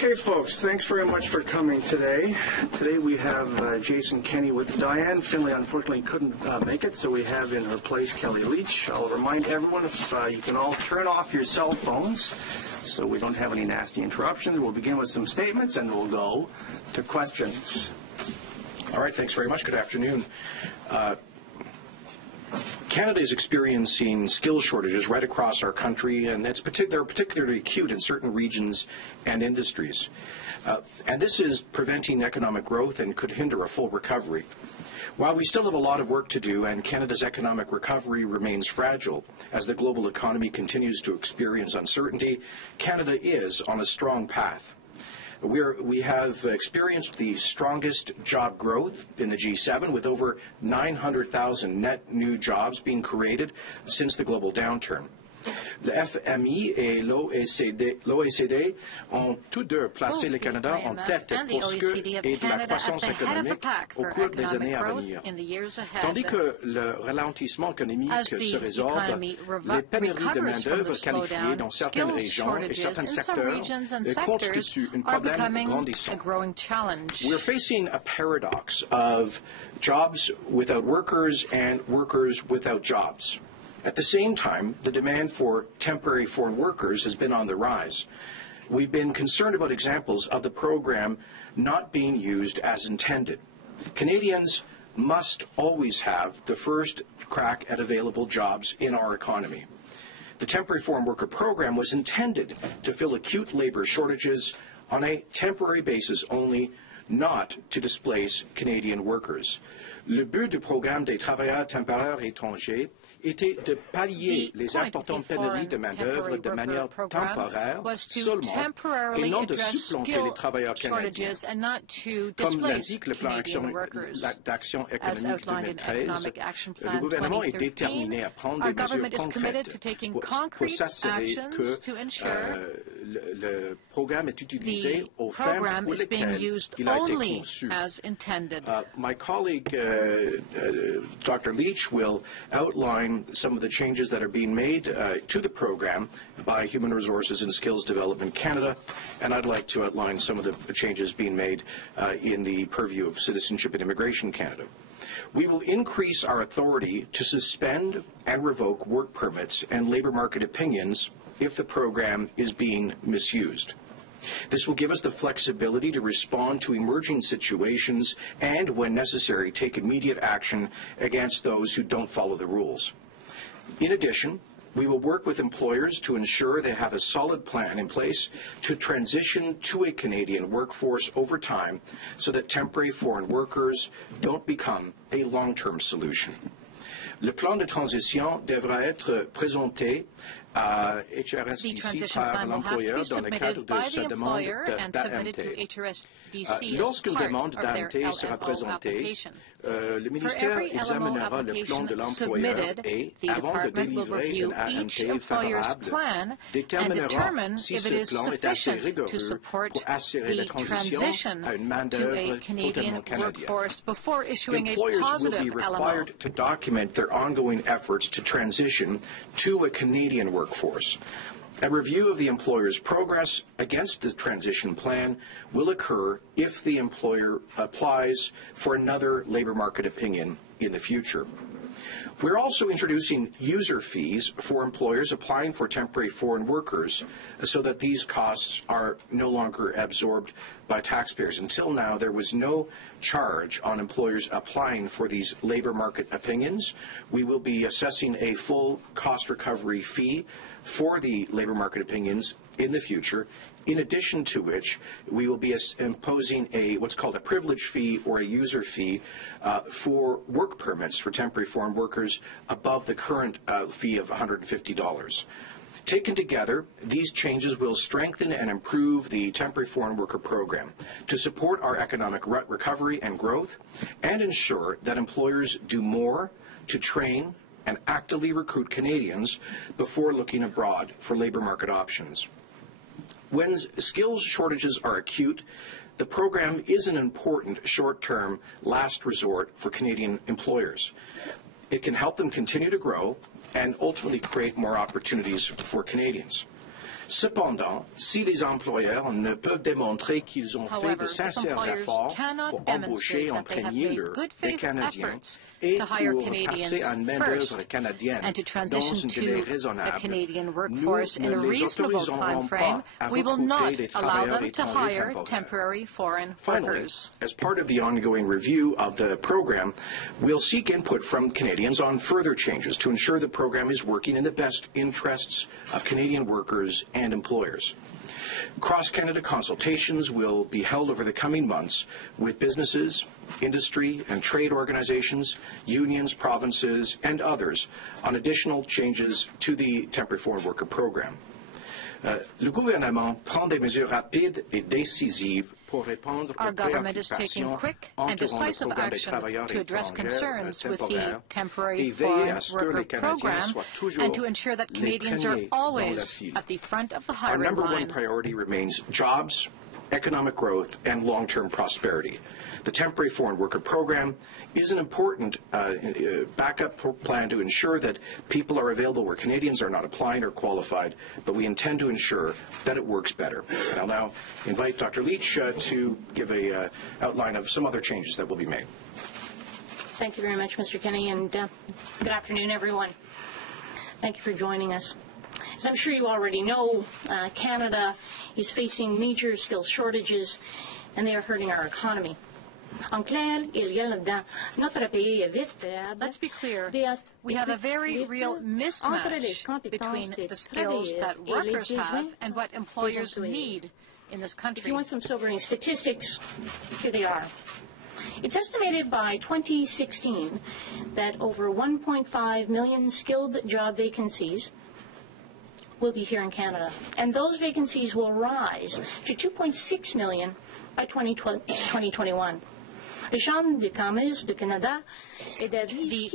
Okay, folks, thanks very much for coming today. Today we have Jason Kenney with Diane. Finley unfortunately couldn't make it, so we have in her place Kelly Leach. I'll remind everyone if you can all turn off your cell phones so we don't have any nasty interruptions. We'll begin with some statements and we'll go to questions. All right, thanks very much. Good afternoon. Canada is experiencing skills shortages right across our country, and they're particularly acute in certain regions and industries. And this is preventing economic growth and could hinder a full recovery. While we still have a lot of work to do and Canada's economic recovery remains fragile as the global economy continues to experience uncertainty, Canada is on a strong path. We have experienced the strongest job growth in the G7 with over 900,000 net new jobs being created since the global downturn. Le FMI et l'OECD ont tous deux placé le Canada en tête pour ce qui est de la croissance économique au cours des années à venir. Tandis que le ralentissement économique se résorbe, les pénuries de main-d'œuvre qualifiée dans certaines régions et certains secteurs constituent un problème grandissant. We're facing a paradox of jobs without workers and workers without jobs. At the same time, the demand for temporary foreign workers has been on the rise. We've been concerned about examples of the program not being used as intended. Canadians must always have the first crack at available jobs in our economy. The temporary foreign worker program was intended to fill acute labor shortages on a temporary basis only, not to displace Canadian workers. Le but du programme des travailleurs temporaires étrangers était de pallier les importantes pénuries de main-d'œuvre de manière temporaire seulement et non de supplanter les travailleurs canadiens. Comme l'indique le plan d'action économique 2013, le gouvernement est déterminé à prendre des mesures concrètes pour s'assurer que le programme est utilisé aux fins pour lesquelles il a été conçu. My colleague, Dr. Leach, will outline some of the changes that are being made to the program by Human Resources and Skills Development Canada, and I'd like to outline some of the changes being made in the purview of Citizenship and Immigration Canada. We will increase our authority to suspend and revoke work permits and labour market opinions if the program is being misused. This will give us the flexibility to respond to emerging situations and, when necessary, take immediate action against those who don't follow the rules. In addition, we will work with employers to ensure they have a solid plan in place to transition to a Canadian workforce over time so that temporary foreign workers don't become a long-term solution. Le plan de transition devra être présenté à HRSDC par l'employeur dans le cadre de sa demande d'AMT. Lorsqu'une demande d'AMT sera présentée, le ministère examinera le plan de l'employeur et, avant de délivrer un AMT favorable, déterminera si ce plan est assez rigoureux pour assurer la transition à une main-d'œuvre totalement canadienne. Employers will be required to document their ongoing efforts to transition to a Canadian workforce. A review of the employer's progress against the transition plan will occur if the employer applies for another labour market opinion in the future. We're also introducing user fees for employers applying for temporary foreign workers so that these costs are no longer absorbed by taxpayers. Until now, there was no charge on employers applying for these labour market opinions. We will be assessing a full cost recovery fee for the labour market opinions in the future, in addition to which we will be imposing what's called a privilege fee or a user fee for work permits for temporary foreign workers above the current fee of $150. Taken together, these changes will strengthen and improve the temporary foreign worker program to support our economic recovery and growth and ensure that employers do more to train and actively recruit Canadians before looking abroad for labour market options. When skills shortages are acute, the program is an important short-term last resort for Canadian employers. It can help them continue to grow and ultimately create more opportunities for Canadians. Cependant, si les employeurs ne peuvent démontrer qu'ils ont fait de sincères efforts pour embaucher et entraîner les Canadiens et pour passer à une main-d'œuvre canadienne dans un délai raisonnable, nous ne les autoriserons pas à recruter des travailleurs étrangers temporaires. Finally, as part of the ongoing review of the program, we'll seek input from Canadians on further changes to ensure the program is working in the best interests of Canadian workers and employers. Cross-Canada consultations will be held over the coming months with businesses, industry and trade organizations, unions, provinces, and others on additional changes to the Temporary Foreign Worker Program. Le gouvernement prend des mesures rapides et décisives pour répondre aux préoccupations entourant le programme des travailleurs étrangers temporaires et veiller à ce que les Canadiens soient toujours les premiers dans la file. Our number one priority remains jobs, economic growth, and long-term prosperity. The Temporary Foreign Worker Program is an important backup plan to ensure that people are available where Canadians are not applying or qualified, but we intend to ensure that it works better. I'll now invite Dr. Leach to give an outline of some other changes that will be made. Thank you very much, Mr. Kenney, and good afternoon, everyone. Thank you for joining us. As I'm sure you already know, Canada is facing major skills shortages, and they are hurting our economy. Let's be clear, we have a very real mismatch between the skills that workers have and what employers need in this country. If you want some sobering statistics, here they are. It's estimated by 2016 that over 1.5 million skilled job vacancies will be here in Canada, and those vacancies will rise to 2.6 million by 2021. The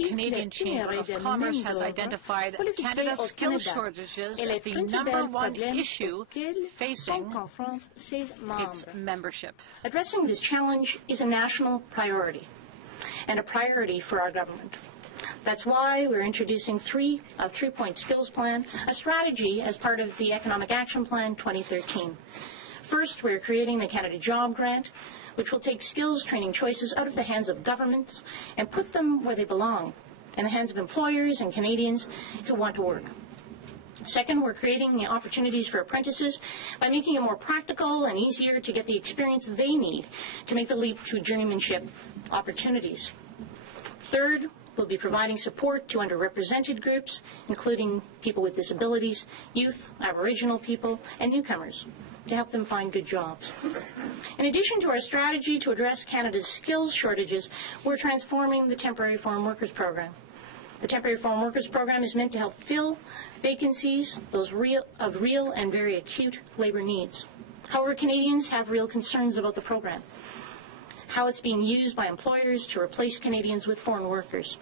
Canadian Chamber of Commerce has identified Canada's skill shortages as the #1 issue facing its membership. Addressing this challenge is a national priority and a priority for our government. That's why we're introducing a three-point skills plan, a strategy as part of the Economic Action Plan 2013. First, we're creating the Canada Job Grant, which will take skills training choices out of the hands of governments and put them where they belong, in the hands of employers and Canadians who want to work. Second, we're creating the opportunities for apprentices by making it more practical and easier to get the experience they need to make the leap to journeymanship opportunities. Third, we'll be providing support to underrepresented groups, including people with disabilities, youth, Aboriginal people, and newcomers, to help them find good jobs. In addition to our strategy to address Canada's skills shortages, we're transforming the Temporary Foreign Workers Program. The Temporary Foreign Workers Program is meant to help fill vacancies, those real and very acute labor needs. However, Canadians have real concerns about the program, how it's being used by employers to replace Canadians with foreign workers,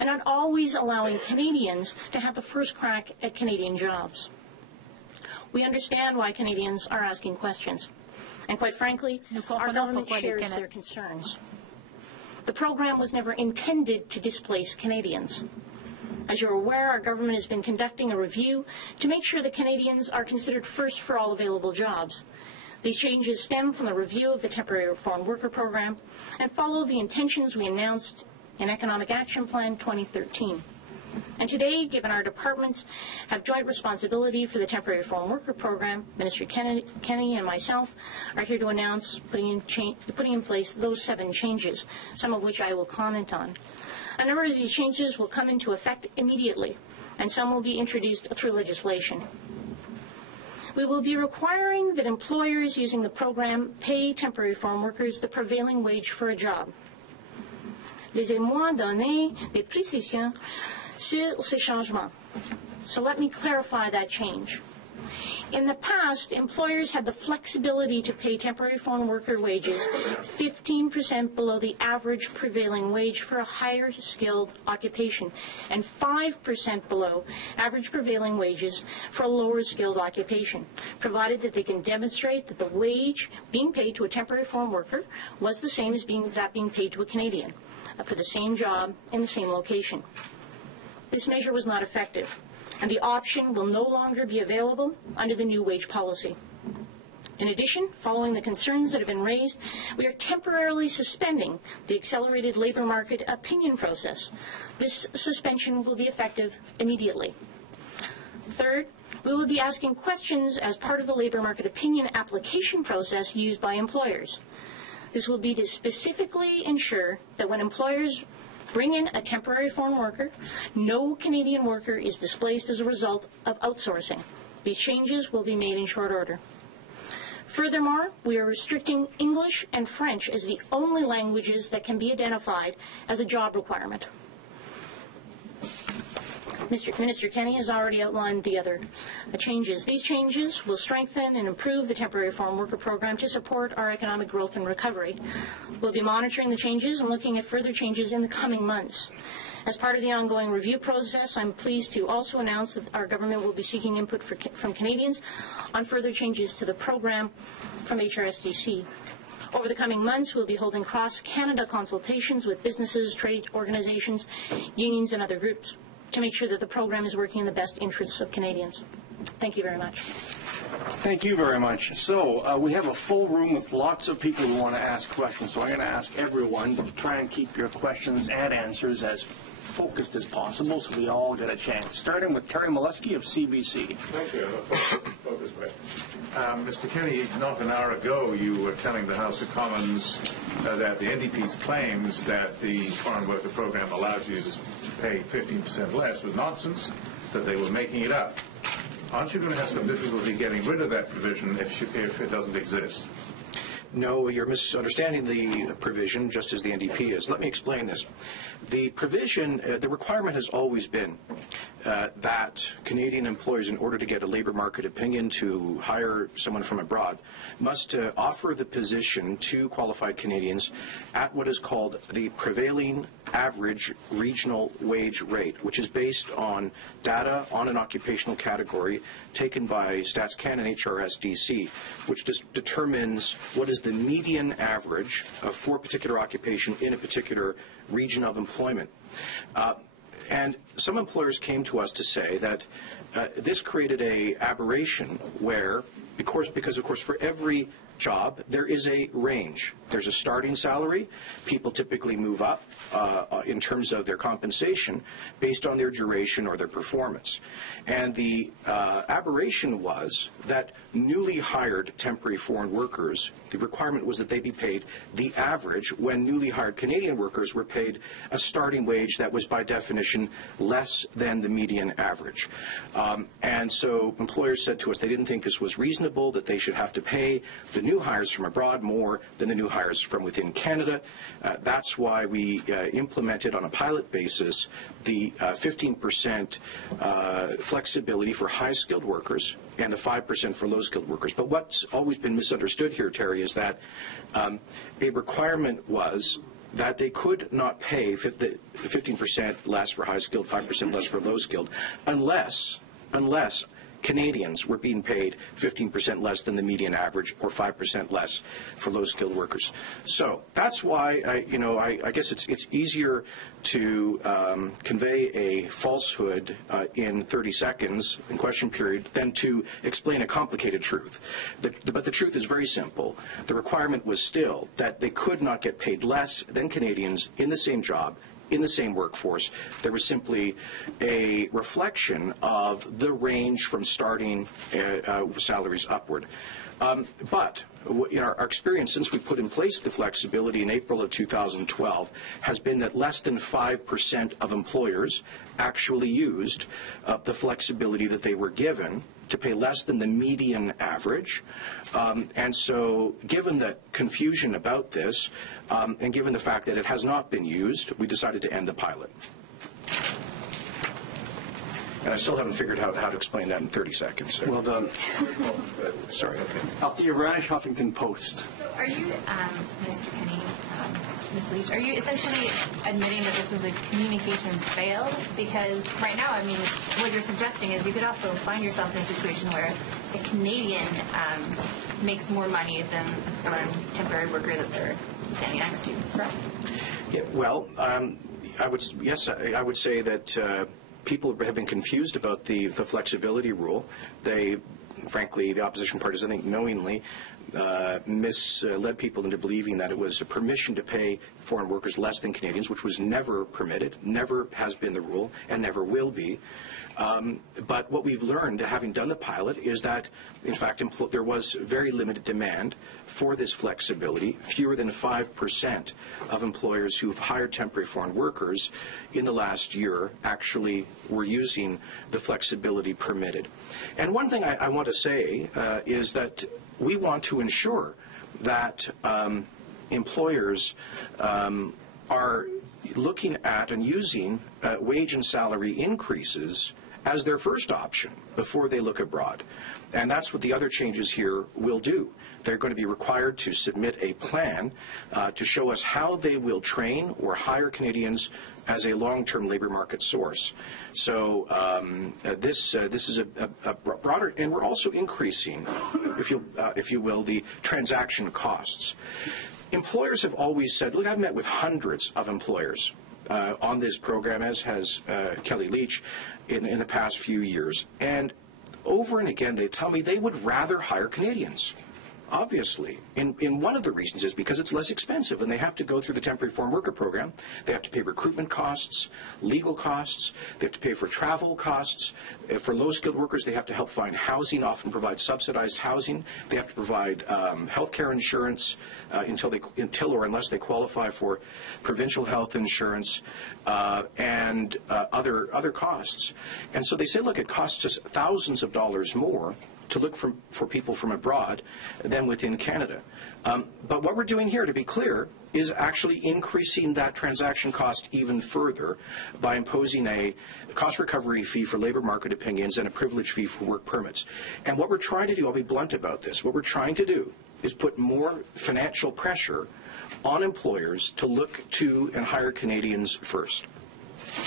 and not always allowing Canadians to have the first crack at Canadian jobs. We understand why Canadians are asking questions, and quite frankly, our government shares their concerns. The program was never intended to displace Canadians. As you're aware, our government has been conducting a review to make sure that Canadians are considered first for all available jobs. These changes stem from the review of the Temporary Foreign Worker Program and follow the intentions we announced in Economic Action Plan 2013. And today, given our departments have joint responsibility for the Temporary Foreign Worker Program, Minister Kenney and myself are here to announce putting in place those 7 changes, some of which I will comment on. A number of these changes will come into effect immediately, and some will be introduced through legislation. We will be requiring that employers using the program pay temporary foreign workers the prevailing wage for a job. Laissez-moi donner des précisions sur ces changements. So let me clarify that change. In the past, employers had the flexibility to pay temporary foreign worker wages 15% below the average prevailing wage for a higher skilled occupation and 5% below average prevailing wages for a lower skilled occupation, provided that they can demonstrate that the wage being paid to a temporary foreign worker was the same as that being paid to a Canadian for the same job in the same location. This measure was not effective. and the option will no longer be available under the new wage policy. In addition, following the concerns that have been raised, we are temporarily suspending the accelerated labor market opinion process. This suspension will be effective immediately. Third, we will be asking questions as part of the labor market opinion application process used by employers. This will be to specifically ensure that when employers bring in a temporary foreign worker, no Canadian worker is displaced as a result of outsourcing. These changes will be made in short order. Furthermore, we are restricting English and French as the only languages that can be identified as a job requirement. Minister Kenney has already outlined the other changes. These changes will strengthen and improve the temporary foreign worker program to support our economic growth and recovery. We'll be monitoring the changes and looking at further changes in the coming months. As part of the ongoing review process, I'm pleased to also announce that our government will be seeking input from Canadians on further changes to the program from HRSDC. Over the coming months, we'll be holding cross-Canada consultations with businesses, trade organizations, unions, and other groups to make sure that the program is working in the best interests of Canadians. Thank you very much. Thank you very much. So we have a full room with lots of people who want to ask questions. So I'm going to ask everyone to try and keep your questions and answers as focused as possible so we all get a chance. Starting with Terry Molesky of CBC. Thank you. Focus question. Mr. Kenney, not an hour ago you were telling the House of Commons that the NDP's claims that the foreign worker program allows you to pay 15% less was nonsense, that they were making it up. Aren't you going to have some difficulty getting rid of that provision if it doesn't exist? No, you're misunderstanding the provision, just as the NDP is. Let me explain this. The provision, the requirement has always been that Canadian employers, in order to get a labor market opinion to hire someone from abroad, must offer the position to qualified Canadians at what is called the prevailing average regional wage rate, which is based on data on an occupational category taken by Stats Canada and HRSDC, which determines what is the median average for a particular occupation in a particular region of employment. And some employers came to us to say that this created an aberration where, because of course for every job there is a range. There's a starting salary. People typically move up in terms of their compensation based on their duration or their performance. And the aberration was that newly hired temporary foreign workers, the requirement was that they be paid the average when newly hired Canadian workers were paid a starting wage that was by definition less than the median average. And so employers said to us they didn't think this was reasonable, that they should have to pay the new hires from abroad more than the new hires from within Canada. That's why we implemented on a pilot basis the 15% flexibility for high-skilled workers and the 5% for low-skilled workers. But what's always been misunderstood here, Terry, is that a requirement was that they could not pay 15% less for high-skilled, 5% less for low-skilled, unless Canadians were being paid 15% less than the median average, or 5% less for low-skilled workers. So that's why I guess it's easier to convey a falsehood in 30 seconds in question period than to explain a complicated truth. But the truth is very simple. The requirement was still that they could not get paid less than Canadians in the same job, in the same workforce. There was simply a reflection of the range from starting salaries upward. But in our experience since we put in place the flexibility in April of 2012 has been that less than 5% of employers actually used the flexibility that they were given to pay less than the median average. And so given the confusion about this, and given the fact that it has not been used, we decided to end the pilot. And I still haven't figured out how to explain that in 30 seconds. So. Well done. Sorry. Althea Radish, Huffington Post. So are you, Mr. Kenney, Ms. Leach, are you essentially admitting that this was a communications fail? Because right now, I mean, what you're suggesting is you could also find yourself in a situation where a Canadian makes more money than the foreign temporary worker that they're standing next to, correct? Yeah, well, I would say that people have been confused about the flexibility rule. Frankly, the opposition parties, I think, knowingly misled people into believing that it was a permission to pay foreign workers less than Canadians, which was never permitted, never has been the rule, and never will be. But what we've learned, having done the pilot, is that, in fact, there was very limited demand for this flexibility. Fewer than 5% of employers who've hired temporary foreign workers in the last year actually were using the flexibility permitted. And one thing I want to say is that we want to ensure that employers are looking at and using wage and salary increases as their first option before they look abroad. And that's what the other changes here will do. They're going to be required to submit a plan to show us how they will train or hire Canadians as a long-term labor market source. So this is a broader, and we're also increasing, if you will, the transaction costs. Employers have always said, look, I've met with hundreds of employers on this program, as has Kelly Leach in the past few years. And over and again, they tell me they would rather hire Canadians. Obviously, in one of the reasons is because it's less expensive, and they have to go through the temporary foreign worker program. They have to pay recruitment costs, legal costs. They have to pay for travel costs. For low-skilled workers, they have to help find housing, often provide subsidized housing. They have to provide health care insurance until or unless they qualify for provincial health insurance and other costs. And so they say, look, it costs us thousands of dollars more to look for people from abroad than within Canada. But what we're doing here, to be clear, is actually increasing that transaction cost even further by imposing a cost recovery fee for labor market opinions and a privilege fee for work permits. And what we're trying to do, I'll be blunt about this, what we're trying to do is put more financial pressure on employers to look to and hire Canadians first.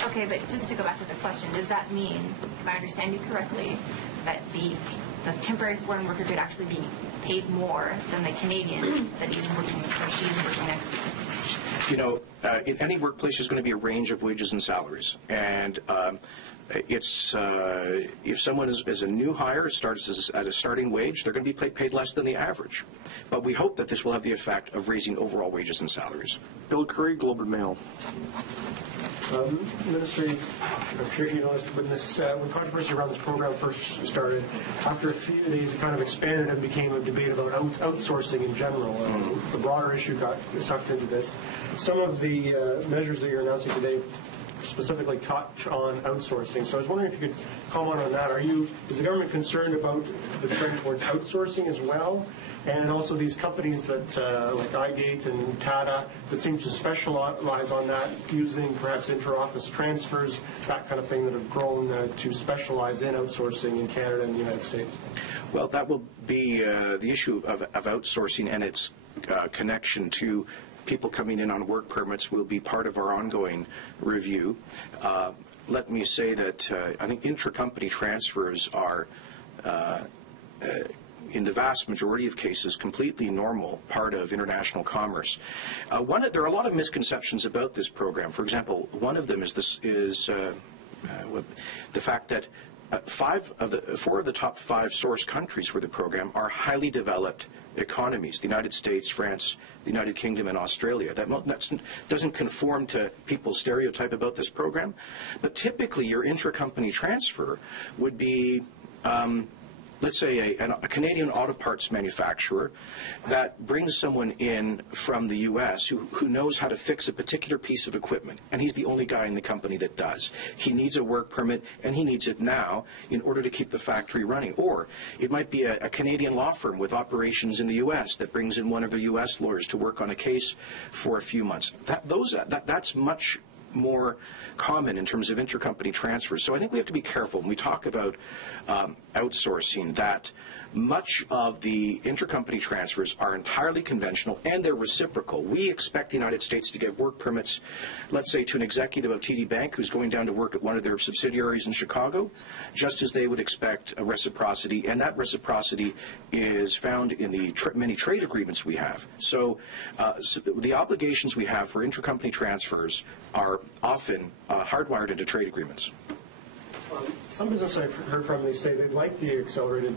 Okay, but just to go back to the question, does that mean, if I understand you correctly, that the temporary foreign worker could actually be paid more than the Canadian that he's working or she's working next to? You know, in any workplace, there's going to be a range of wages and salaries. And it's if someone is a new hire, starts at a starting wage, they're going to be paid less than the average. But we hope that this will have the effect of raising overall wages and salaries. Bill Curry, Globe and Mail. Minister, I'm sure you noticed when controversy around this program first started, after a few days it kind of expanded and became a debate about outsourcing in general. The broader issue got sucked into this. Some of the measures that you're announcing today specifically touch on outsourcing. So I was wondering if you could comment on that. Is the government concerned about the trend towards outsourcing as well? And also these companies that, like iGate and Tata, that seem to specialize on that, using perhaps inter-office transfers, that kind of thing, that have grown to specialize in outsourcing in Canada and the United States? Well, that will be the issue of outsourcing and its connection to people coming in on work permits will be part of our ongoing review. Let me say that I think intra-company transfers are in the vast majority of cases, completely normal part of international commerce. There are a lot of misconceptions about this program. For example, one of them is the fact that 4 of the top 5 source countries for the program are highly developed economies: the United States, France, the United Kingdom, and Australia. That doesn't conform to people's stereotype about this program. But typically, your intra-company transfer would be let's say a Canadian auto parts manufacturer that brings someone in from the U.S. who knows how to fix a particular piece of equipment, and he's the only guy in the company that does. He needs a work permit, and he needs it now in order to keep the factory running. Or it might be a Canadian law firm with operations in the U.S. that brings in one of the U.S. lawyers to work on a case for a few months. That's much more common in terms of intercompany transfers. So I think we have to be careful when we talk about outsourcing that much of the intercompany transfers are entirely conventional and they're reciprocal. We expect the United States to give work permits, let's say, to an executive of TD Bank who's going down to work at one of their subsidiaries in Chicago, just as they would expect a reciprocity, and that reciprocity is found in the many trade agreements we have. So the obligations we have for intercompany transfers are often hardwired into trade agreements. Some business I've heard from, they say they like the accelerated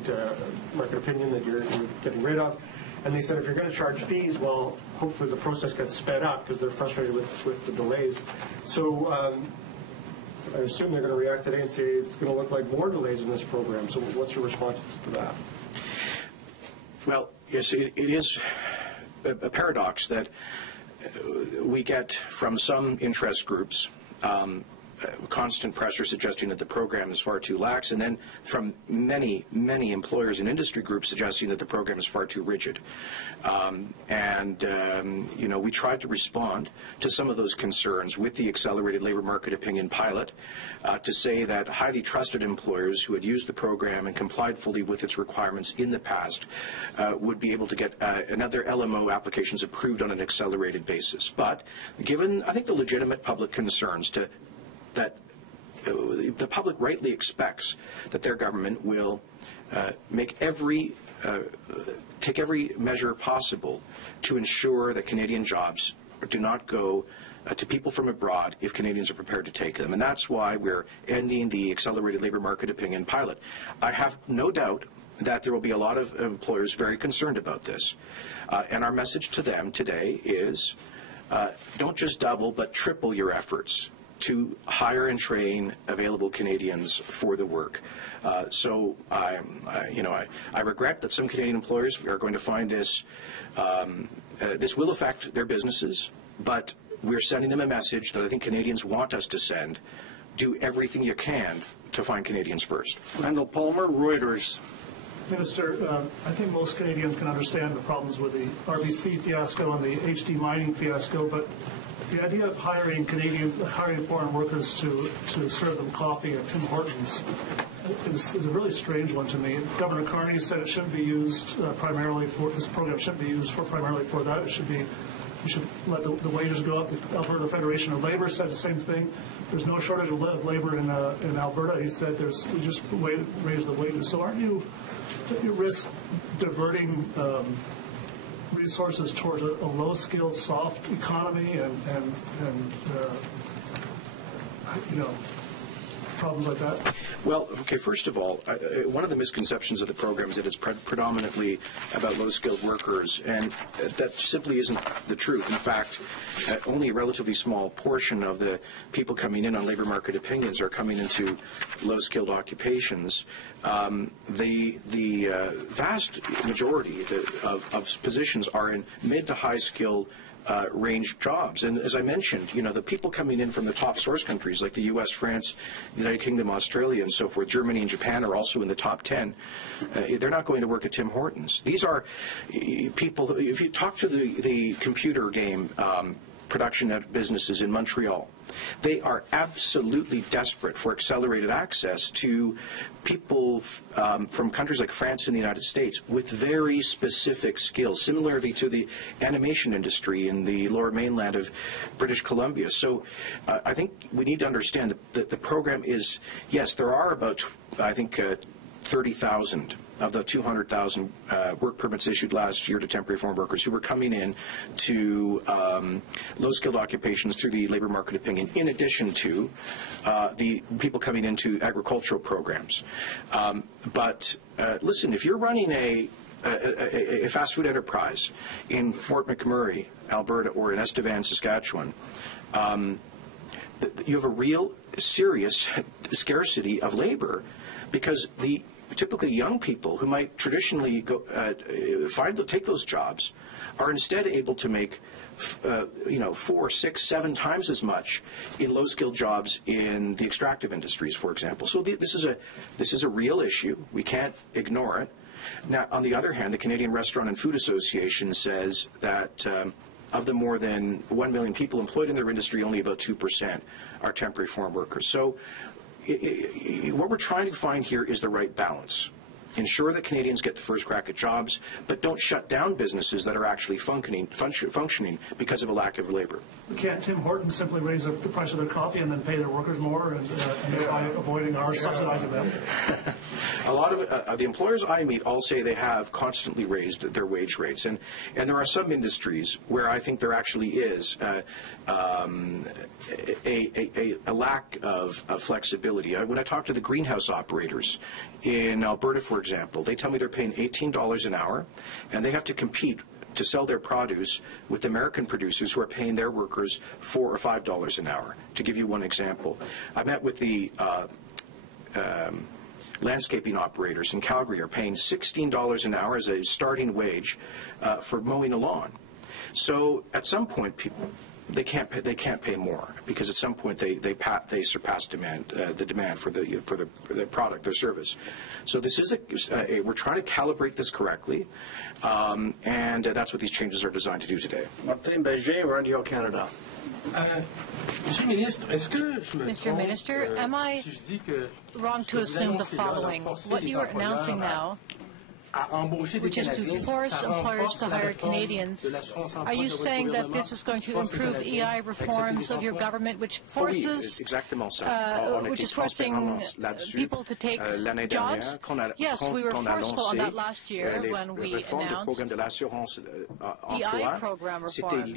market opinion that you're getting rid of. And they said if you're going to charge fees, well, hopefully the process gets sped up because they're frustrated with the delays. So I assume they're going to react today and say it's going to look like more delays in this program. So what's your response to that? Well, yes, it is a paradox that we get from some interest groups constant pressure suggesting that the program is far too lax, and then from many, many employers and industry groups suggesting that the program is far too rigid. You know, we tried to respond to some of those concerns with the Accelerated Labor Market Opinion pilot to say that highly trusted employers who had used the program and complied fully with its requirements in the past would be able to get another LMO applications approved on an accelerated basis. But given, I think, the legitimate public concerns that the public rightly expects that their government will take every measure possible to ensure that Canadian jobs do not go to people from abroad if Canadians are prepared to take them. And that's why we're ending the Accelerated Labor Market Opinion pilot. I have no doubt that there will be a lot of employers very concerned about this. And our message to them today is don't just double but triple your efforts to hire and train available Canadians for the work. So I regret that some Canadian employers are going to find this will affect their businesses, but we're sending them a message that I think Canadians want us to send. Do everything you can to find Canadians first. Randall Palmer, Reuters. Minister, I think most Canadians can understand the problems with the RBC fiasco and the HD mining fiasco, but the idea of hiring foreign workers to serve them coffee at Tim Hortons is a really strange one to me. Governor Carney said it shouldn't be used primarily for this program. Shouldn't be used primarily for that. We should let the wages go up. The Alberta Federation of Labor said the same thing. There's no shortage of labor in Alberta. He said we just raise the wages. So aren't you risk diverting resources towards a low-skilled, soft economy and problems like that? Well, okay, first of all, one of the misconceptions of the program is that it's predominantly about low-skilled workers, and that simply isn't the truth. In fact, only a relatively small portion of the people coming in on labor market opinions are coming into low-skilled occupations. The vast majority of positions are in mid to high-skilled range jobs. And as I mentioned, the people coming in from the top source countries like the U.S., France, the United Kingdom, Australia, and so forth, Germany and Japan are also in the top 10. They're not going to work at Tim Hortons. These are people, if you talk to the computer game production businesses in Montreal, they are absolutely desperate for accelerated access to people from countries like France and the United States with very specific skills, similarly to the animation industry in the lower mainland of British Columbia. So I think we need to understand that the program is, yes, there are about, I think, 30,000 of the 200,000 work permits issued last year to temporary foreign workers who were coming in to low-skilled occupations through the labor market opinion, in addition to the people coming into agricultural programs. But listen, if you're running a fast food enterprise in Fort McMurray, Alberta, or in Estevan, Saskatchewan, you have a real serious scarcity of labor because typically young people who might traditionally take those jobs are instead able to make 4, 6, 7 times as much in low-skilled jobs in the extractive industries, for example. So this is a real issue. We can't ignore it. Now, on the other hand, the Canadian Restaurant and Food Association says that of the more than 1 million people employed in their industry, only about 2% are temporary foreign workers. So what we're trying to find here is the right balance. ensure that Canadians get the first crack at jobs, but don't shut down businesses that are actually functioning because of a lack of labor. Can't Tim Hortons simply raise the price of their coffee and then pay their workers more and thereby avoiding our subsidizing them? A lot of the employers I meet all say they have constantly raised their wage rates, and there are some industries where I think there actually is a lack of flexibility. When I talk to the greenhouse operators in Alberta, for example, they tell me they're paying $18 an hour, and they have to compete to sell their produce with American producers who are paying their workers $4 or $5 an hour, to give you one example. I met with the landscaping operators in Calgary are paying $16 an hour as a starting wage for mowing a lawn. So at some point, people they can't pay more, because at some point they surpass demand, the demand for the product, their service. So this is we're trying to calibrate this correctly, and that's what these changes are designed to do today. Martin Berger, Radio Canada. Mr. Minister, am I wrong to assume the following? What you are announcing now, which is to force employers to hire Canadians, are you saying that this is going to improve EI reforms of your government, which forces, which is forcing people to take jobs? Yes, we were forceful on that last year when we announced EI program reforms.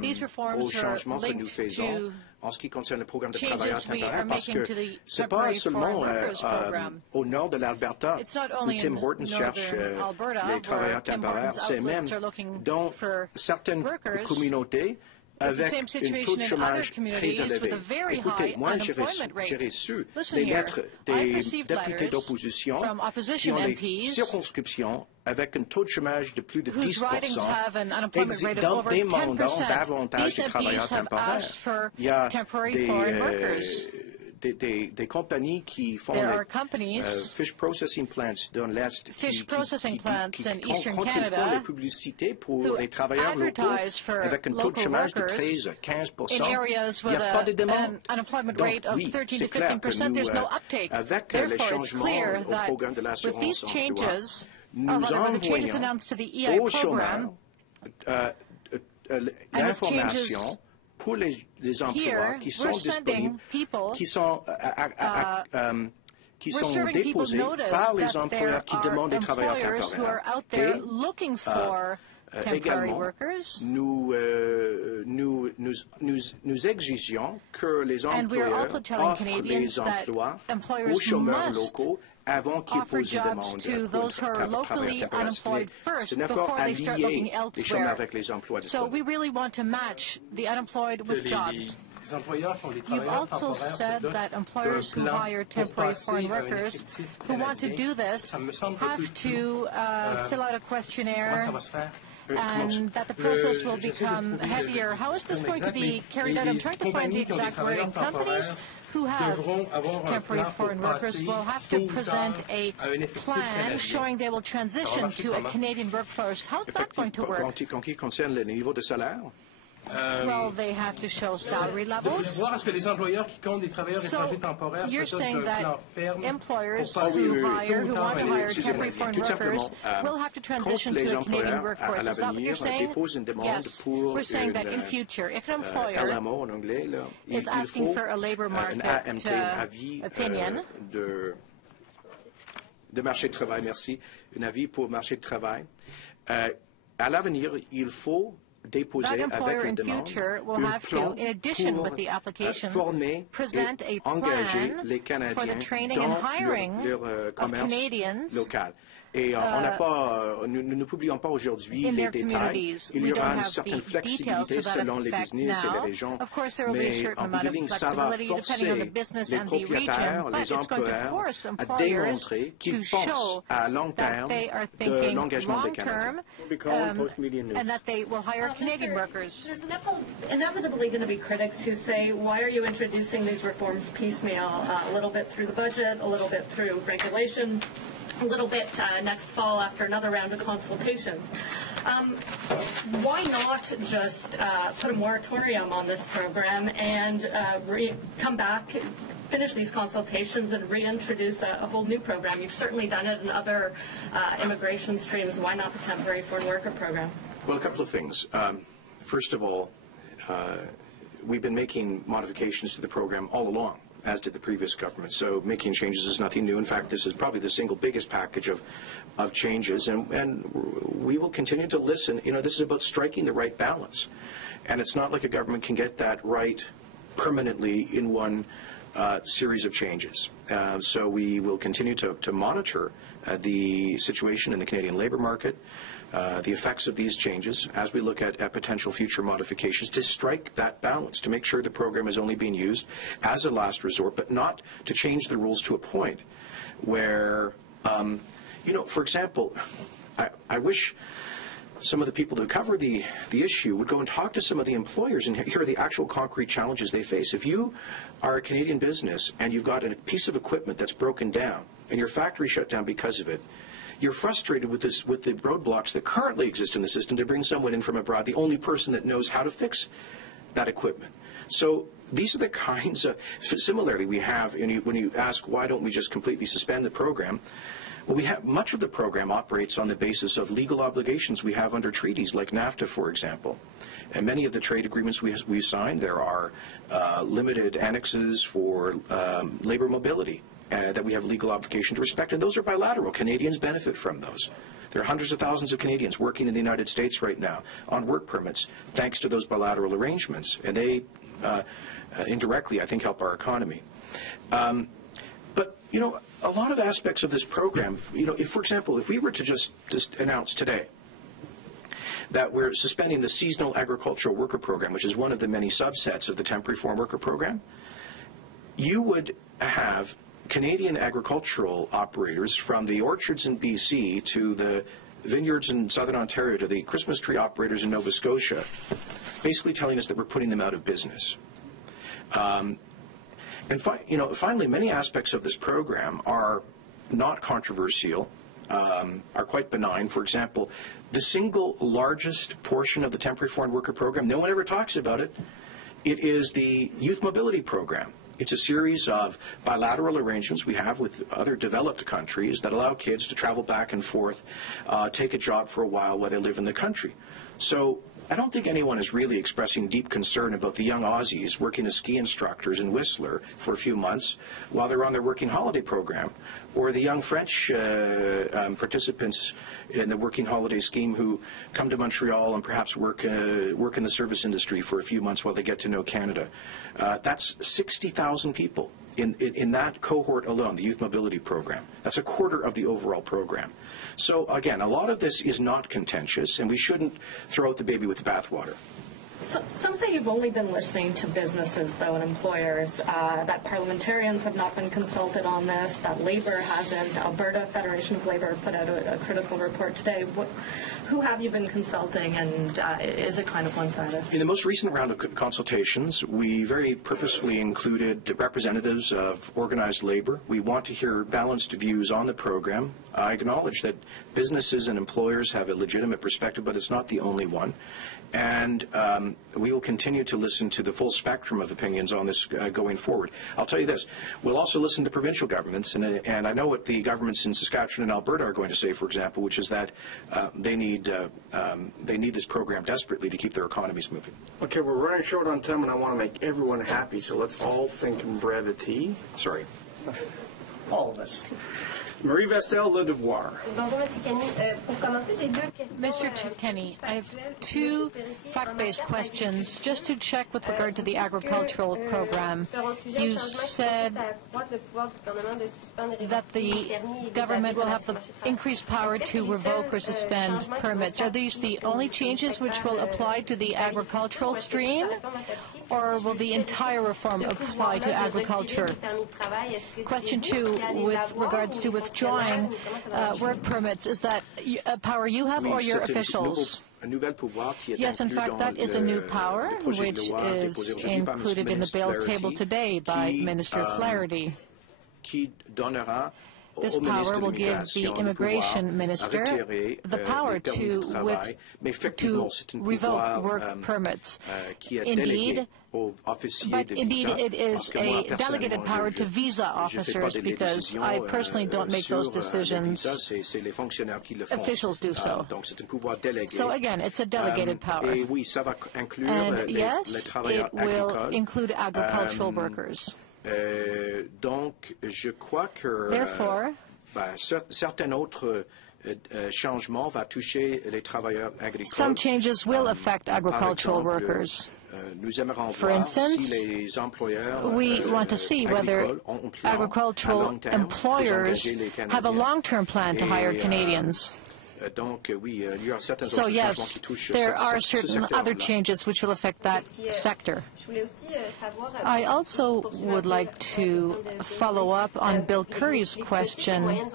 These reforms are linked to en ce qui concerne le programme de travailleurs changes we are temporaires, parce making que to the c'est pas temporary seulement foreign workers program. au nord de l'Alberta It's not où only Tim in Hortons cherche northern Alberta les where travailleurs Tim temporaires, Hortons c'est même outlets are looking dans for certaines workers. communautés It's the avec same un taux situation de in other chômage très communities with élevé. a very Écoutez, high moi j'ai unemployment rate. reçu Listen des here, lettres I've des received députés letters d'opposition from qui opposition ont des MPs circonscriptions avec un taux de chômage de plus de whose 10%, ridings have an unemployment rate of over demandant 10%. davantage These de travailleurs MPs have temporaires. asked for Il y a temporary foreign workers. des compagnies qui font There les are companies, fish processing plants dans l'Est fish processing plants in Eastern quand ils font Canada les publicités pour who les travailleurs locaux advertise for avec un taux de local chômage de workers 13 à 15%, in areas il n'y with a pas de an demande. unemployment Donc, rate of oui, 13 c'est to clair que 15%. There's nous, no uptake. avec les Therefore, it's changements clear au that programme de with these l'assurance emploi, changes, or nous rather with the changes envoyons announced to the EI aux program, chômeurs l'information pour les emplois qui sont disponibles, qui sont déposés par les employeurs qui demandent des travailleurs temporaires. Et également, nous exigeons que les employeurs offrent les emplois aux chômeurs locaux avant qu'ils posent des demandes pour travailleurs temporaires. C'est un effort à lier les chômeurs avec les emplois so we disponibles. really want to match the unemployed with jobs. You've also said that employers who hire temporary foreign workers who want to do this have to fill out a questionnaire and that the process will become heavier. How is this going to be carried out? I'm trying to find the exact wording. Companies who have temporary foreign workers will have to present a plan showing they will transition to a Canadian workforce. How's that going to work? En ce qui concerne le niveau de salaire, Well, they have to show salary levels. So you're saying that employers who want to hire temporary foreign workers will have to transition to a Canadian workforce. Is that what you're saying? Yes. We're saying that in future, if an employer is asking for a labor market opinion, de marché de travail, merci, un avis pour marché de travail, à l'avenir, il faut déposer avec la demande un plan pour former et engager les Canadiens dans leur commerce local. Et nous ne publions pas aujourd'hui les détails. Il y aura une certaine flexibilité selon les business et les régions, mais en bout de ligne, ça va forcer les propriétaires, les employeurs à démontrer qu'ils pensent à long terme de l'engagement des Canadiens. and that they will hire Canadian workers. There's inevitably going to be critics who say, why are you introducing these reforms piecemeal, a little bit through the budget, a little bit through regulation, a little bit next fall after another round of consultations. Why not just put a moratorium on this program and come back finish these consultations and reintroduce a whole new program? You've certainly done it in other immigration streams. Why not the temporary foreign worker program? Well, a couple of things. First of all, we've been making modifications to the program all along, as did the previous government. So making changes is nothing new. In fact, this is probably the single biggest package of changes, and we will continue to listen. You know, this is about striking the right balance, and it's not like a government can get that right permanently in one series of changes. So we will continue to monitor the situation in the Canadian labour market, the effects of these changes as we look at potential future modifications, to strike that balance, to make sure the program is only being used as a last resort, but not to change the rules to a point where, you know, for example, I wish some of the people who cover the issue would go and talk to some of the employers and hear the actual concrete challenges they face. If you are a Canadian business and you've got a piece of equipment that's broken down and your factory shut down because of it, you're frustrated with the roadblocks that currently exist in the system to bring someone in from abroad, the only person that knows how to fix that equipment. So these are the kinds of, similarly we have, when you ask why don't we just completely suspend the program, well, we have, much of the program operates on the basis of legal obligations we have under treaties, like NAFTA, for example. And many of the trade agreements we signed, there are limited annexes for labor mobility that we have legal obligation to respect, and those are bilateral. Canadians benefit from those. There are hundreds of thousands of Canadians working in the United States right now on work permits, thanks to those bilateral arrangements, and they indirectly, I think, help our economy. But, you know, a lot of aspects of this program, you know, if, for example, if we were to just announce today that we're suspending the seasonal agricultural worker program, which is one of the many subsets of the temporary foreign worker program, you would have Canadian agricultural operators, from the orchards in BC to the vineyards in southern Ontario to the Christmas tree operators in Nova Scotia, basically telling us that we're putting them out of business. Finally, many aspects of this program are not controversial, are quite benign. For example, the single largest portion of the temporary foreign worker program, no one ever talks about it, it is the youth mobility program. It's a series of bilateral arrangements we have with other developed countries that allow kids to travel back and forth, take a job for a while they live in the country. So I don't think anyone is really expressing deep concern about the young Aussies working as ski instructors in Whistler for a few months while they're on their working holiday program, or the young French participants in the working holiday scheme who come to Montreal and perhaps work in the service industry for a few months while they get to know Canada. That's 60,000 people in that cohort alone, the Youth Mobility Program. That's a quarter of the overall program. So again, a lot of this is not contentious, and we shouldn't throw out the baby with the bathwater. So, some say you've only been listening to businesses, though, and employers, that parliamentarians have not been consulted on this, that Labour hasn't. Alberta Federation of Labour put out a critical report today. Who have you been consulting, and is it kind of one-sided? In the most recent round of consultations, we very purposefully included representatives of organized labor. We want to hear balanced views on the program. I acknowledge that businesses and employers have a legitimate perspective, but it's not the only one. And we will continue to listen to the full spectrum of opinions on this going forward. I'll tell you this, we'll also listen to provincial governments, and I know what the governments in Saskatchewan and Alberta are going to say, for example, which is that they need this program desperately to keep their economies moving. Okay, we're running short on time, and I want to make everyone happy, so let's all think in brevity. Sorry. All of us. Marie Vestel, Le Devoir. Mr. Kenney, I have two fact-based questions just to check with regard to the agricultural program. You said that the government will have the increased power to revoke or suspend permits. Are these the only changes which will apply to the agricultural stream, or will the entire reform apply to agriculture? Question two, with regards to withdrawing work permits, is that a power you have or your officials? Yes, in fact, that is a new power which is included in the bill tabled today by Minister Flaherty. This power will give the immigration minister the power to revoke work permits. Indeed, but indeed it is a delegated power to visa officers because I personally don't make those decisions. Officials do so. So again, it's a delegated power. And yes, it will include agricultural workers. Therefore, some changes will affect agricultural workers. For instance, we want to see whether agricultural employers have a long-term plan to hire Canadians. So yes, there are certain other changes which will affect that sector. I also would like to follow up on Bill Curry's question.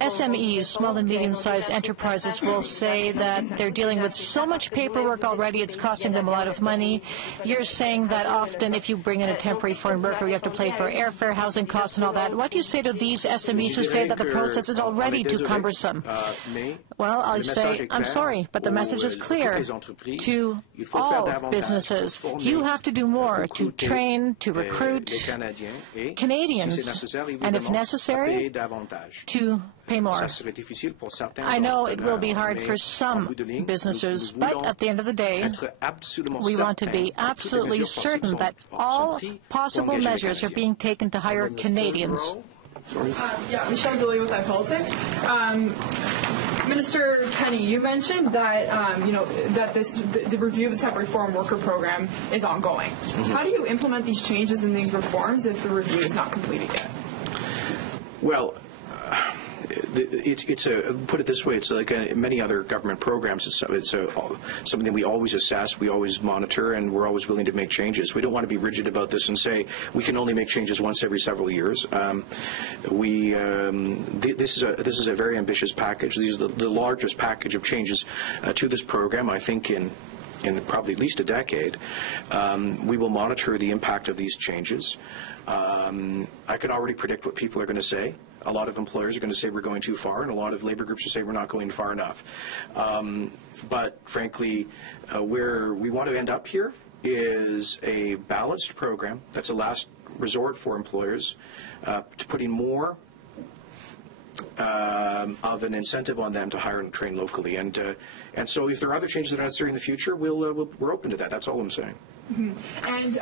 SMEs, small and medium-sized enterprises, will say that they're dealing with so much paperwork already, it's costing them a lot of money. You're saying that often if you bring in a temporary foreign worker, you have to pay for airfare, housing costs, and all that. What do you say to these SMEs who say that the process is already too cumbersome? Well, I'll say, I'm sorry, but the message is clear to all businesses. You have to do more to train, to recruit Canadians, and if necessary, to pay more. I know it will be hard for some businesses, but at the end of the day, we want to be absolutely certain that all possible measures are being taken to hire Canadians. Michelle Zilli with iPolitics. Minister Kenney, you mentioned that that the review of the temporary foreign worker program is ongoing. How do you implement these changes and these reforms if the review is not completed yet? Well, put it this way, it's like many other government programs. It's something we always assess, we always monitor, and we're always willing to make changes. We don't want to be rigid about this and say we can only make changes once every several years. This is a very ambitious package. These are the largest package of changes to this program, I think, in probably at least a decade. We will monitor the impact of these changes. I can already predict what people are going to say. A lot of employers are going to say we're going too far, and a lot of labor groups will say we're not going far enough. But frankly, where we want to end up here is a balanced program that's a last resort for employers to putting more of an incentive on them to hire and train locally. And so if there are other changes that are necessary in the future, we're open to that. That's all I'm saying. And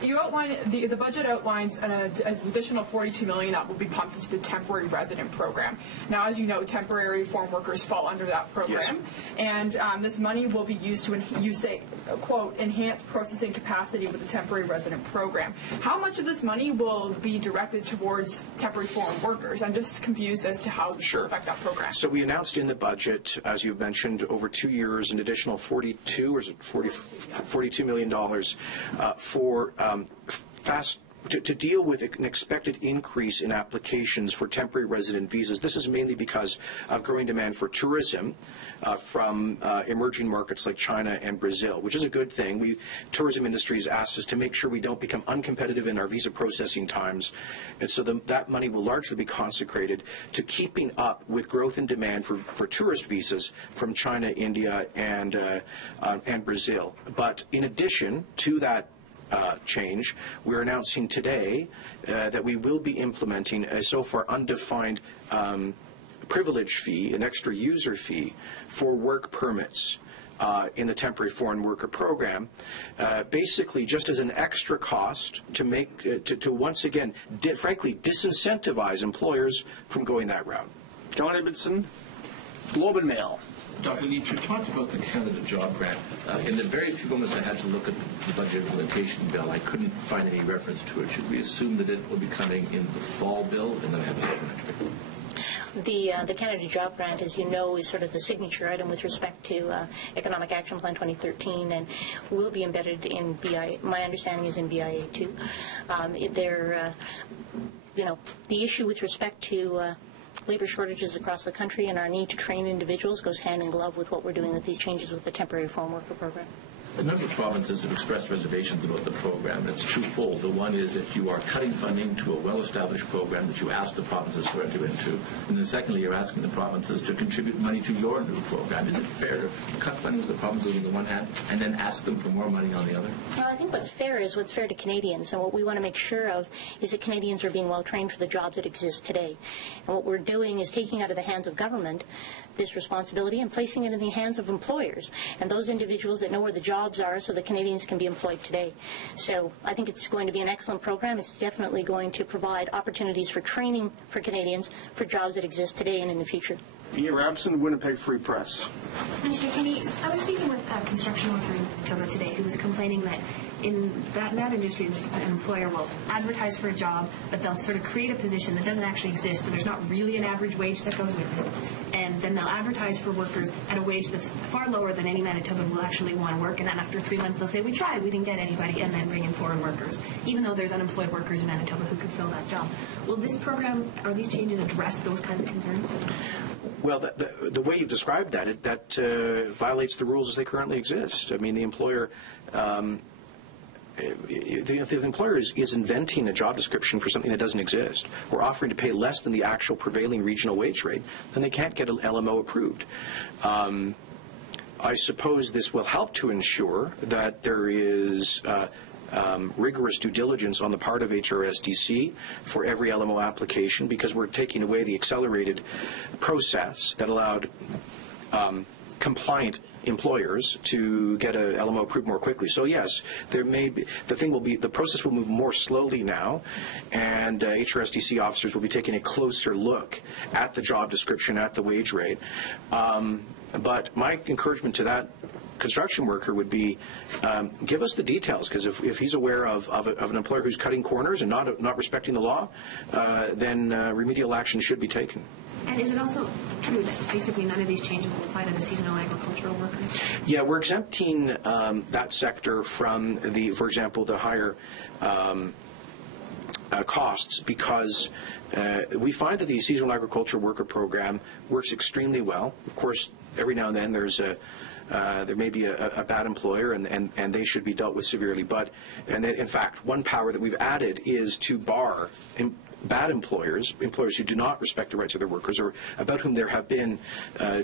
you outline the budget outlines an additional $42 million that will be pumped into the temporary resident program. Now, as you know, temporary foreign workers fall under that program, yes. And this money will be used to, you say, quote, enhance processing capacity with the temporary resident program. How much of this money will be directed towards temporary foreign workers? I'm just confused as to how this will affect that program. So we announced in the budget, as you mentioned, over 2 years, an additional $42 million for to deal with an expected increase in applications for temporary resident visas. This is mainly because of growing demand for tourism from emerging markets like China and Brazil, which is a good thing. Tourism industry has asked us to make sure we don't become uncompetitive in our visa processing times, and so that money will largely be consecrated to keeping up with growth in demand for tourist visas from China, India, and Brazil. But in addition to that change, we're announcing today that we will be implementing a so far undefined privilege fee, an extra user fee for work permits in the temporary foreign worker program, basically just as an extra cost to make to once again frankly disincentivize employers from going that route. John Edmondson, Globe and Mail. Dr. Leach, you talked about the Canada Job Grant. In the very few moments I had to look at the budget implementation bill, I couldn't find any reference to it. Should we assume that it will be coming in the fall bill? And then I have a supplementary. The Canada Job Grant, as you know, is sort of the signature item with respect to Economic Action Plan 2013, and will be embedded in BIA. My understanding is in BIA too. The issue with respect to labor shortages across the country and our need to train individuals goes hand in glove with what we're doing with these changes with the temporary foreign worker program. A number of provinces have expressed reservations about the program. It's twofold. The one is that you are cutting funding to a well-established program that you asked the provinces to enter into. And then secondly, you're asking the provinces to contribute money to your new program. Is it fair to cut funding to the provinces on the one hand and then ask them for more money on the other? Well, I think what's fair is what's fair to Canadians. And what we want to make sure of is that Canadians are being well trained for the jobs that exist today. And what we're doing is taking out of the hands of government this responsibility and placing it in the hands of employers and those individuals that know where the jobs are so that Canadians can be employed today. So I think it's going to be an excellent program. It's definitely going to provide opportunities for training for Canadians for jobs that exist today and in the future. Ian Rabson, Winnipeg Free Press. Minister Kenney, I was speaking with a construction worker in Toronto today who was complaining that in that industry, an employer will advertise for a job, but they'll sort of create a position that doesn't actually exist, so there's not really an average wage that goes with it. And then they'll advertise for workers at a wage that's far lower than any Manitoban will actually want to work, and then after 3 months they'll say, we tried, we didn't get anybody, and then bring in foreign workers, even though there's unemployed workers in Manitoba who could fill that job. Will this program, or these changes address those kinds of concerns? Well, the way you've described that violates the rules as they currently exist. I mean, the employer, if the employer is inventing a job description for something that doesn't exist, or offering to pay less than the actual prevailing regional wage rate, then they can't get an LMO approved. I suppose this will help to ensure that there is rigorous due diligence on the part of HRSDC for every LMO application, because we're taking away the accelerated process that allowed compliant employers to get a LMO approved more quickly. So yes, there may be, the process will move more slowly now, and HRSDC officers will be taking a closer look at the job description, at the wage rate. But my encouragement to that construction worker would be, give us the details, because if he's aware of an employer who's cutting corners and not respecting the law, then remedial action should be taken. And is it also true that basically none of these changes will apply to the seasonal agricultural workers? Yeah, we're exempting that sector from for example, the higher costs, because we find that the seasonal agricultural worker program works extremely well. Of course, every now and then there may be a bad employer, and they should be dealt with severely. But, and in fact, one power that we've added is to bar bad employers who do not respect the rights of their workers, or about whom there have been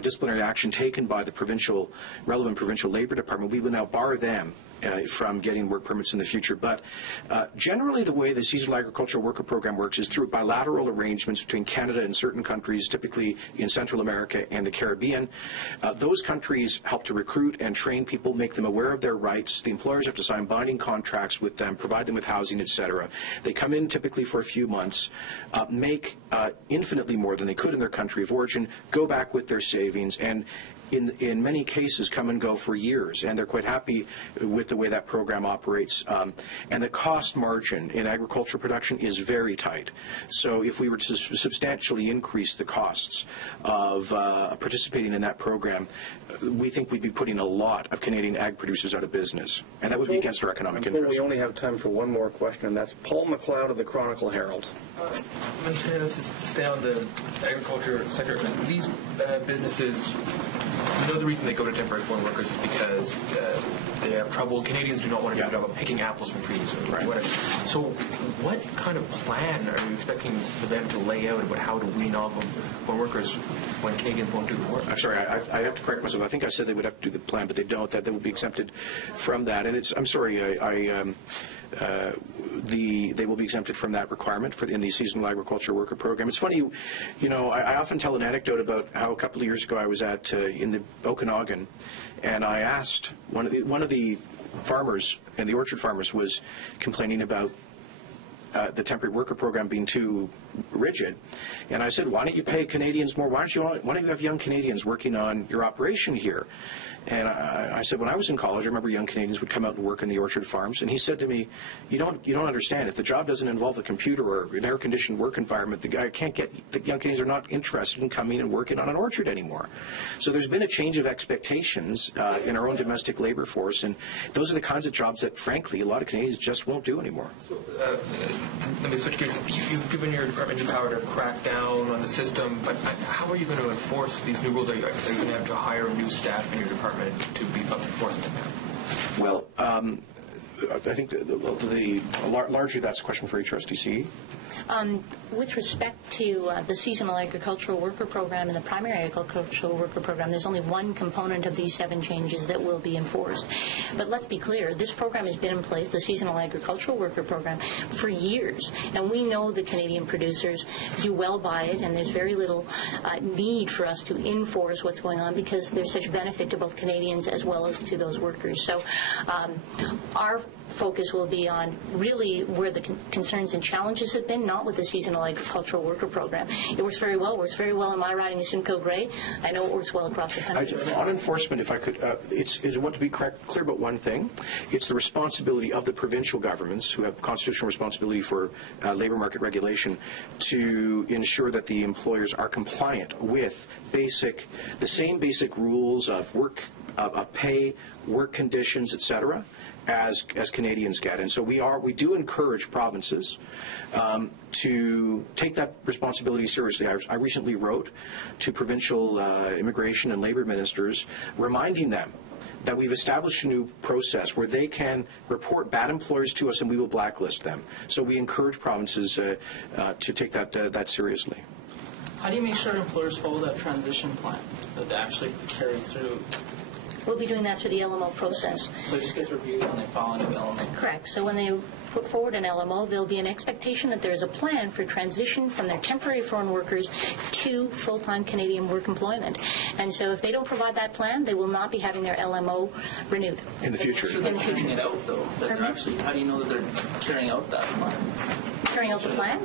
disciplinary action taken by the relevant provincial labor department. We will now bar them from getting work permits in the future. But generally the way the seasonal agricultural worker program works is through bilateral arrangements between Canada and certain countries, typically in Central America and the Caribbean. Those countries help to recruit and train people, make them aware of their rights. The employers have to sign binding contracts with them, provide them with housing, etc. They come in typically for a few months, make infinitely more than they could in their country of origin, go back with their savings, and in many cases come and go for years, and they're quite happy with the way that program operates. And the cost margin in agricultural production is very tight. So if we were to substantially increase the costs of participating in that program, we think we'd be putting a lot of Canadian ag producers out of business, and that would be against our economic interests. We only have time for one more question, and that's Paul McLeod of the Chronicle Herald. Mr. Kenney, let's just stay on the agriculture sector. These businesses, you know, the reason they go to temporary foreign workers is because they have trouble. Canadians do not want to do the job of picking apples from trees or whatever. So what kind of plan are you expecting for them to lay out about how to wean off of foreign workers when Canadians won't do the work? I'm sorry, I have to correct myself. I think I said they would have to do the plan, but they don't. That they will be exempted from that. And I'm sorry, they will be exempted from that requirement in the seasonal agriculture worker program. It's funny, you know, I often tell an anecdote about how a couple of years ago I was in the Okanagan, and I asked one of the farmers, and the orchard farmers was complaining about the temporary worker program being too rigid, and I said, why don't you pay Canadians more? Why don't you have young Canadians working on your operation here? And I said, when I was in college, I remember young Canadians would come out and work in the orchard farms, and he said to me, you don't understand. If the job doesn't involve a computer or an air-conditioned work environment, the young Canadians are not interested in coming and working on an orchard anymore. So there's been a change of expectations in our own domestic labor force, and those are the kinds of jobs that, frankly, a lot of Canadians just won't do anymore. So, let me switch gears. You've given your department the power to crack down on the system, but how are you going to enforce these new rules? Are you going to have to hire new staff in your department to be enforcing them now? Well, I think largely that's a question for HRSDC. With respect to the seasonal agricultural worker program and the primary agricultural worker program, there's only one component of these 7 changes that will be enforced. But let's be clear, this program has been in place, the seasonal agricultural worker program, for years. And we know the Canadian producers do well by it, and there's very little need for us to enforce what's going on because there's such benefit to both Canadians as well as to those workers. So our focus will be on really where the concerns and challenges have been, not with the seasonal agricultural worker program. It works very well in my riding of Simcoe Grey. I know it works well across the country. On enforcement, if I could, I want to be clear about one thing. It's the responsibility of the provincial governments, who have constitutional responsibility for labor market regulation, to ensure that the employers are compliant with the same basic rules of work, of pay, work conditions, etc., as Canadians get. And so we do encourage provinces to take that responsibility seriously. I recently wrote to provincial immigration and labor ministers reminding them that we've established a new process where they can report bad employers to us and we will blacklist them. So we encourage provinces to take that seriously. How do you make sure employers follow that transition plan, that they actually carry through? We'll be doing that through the LMO process. So it just gets reviewed when they file a new LMO? Correct. So when they put forward an LMO, there'll be an expectation that there is a plan for transition from their temporary foreign workers to full-time Canadian work employment. And so if they don't provide that plan, they will not be having their LMO renewed. In the future. So they're carrying it out, though? That they're actually, how do you know that they're carrying out that plan? Carrying out the plan?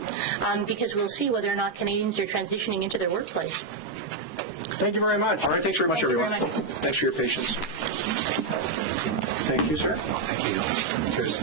Because we'll see whether or not Canadians are transitioning into their workplace. Thank you very much. All right, thanks very much, everyone. Thanks for your patience. Thank you, sir. Thank you. Cheers.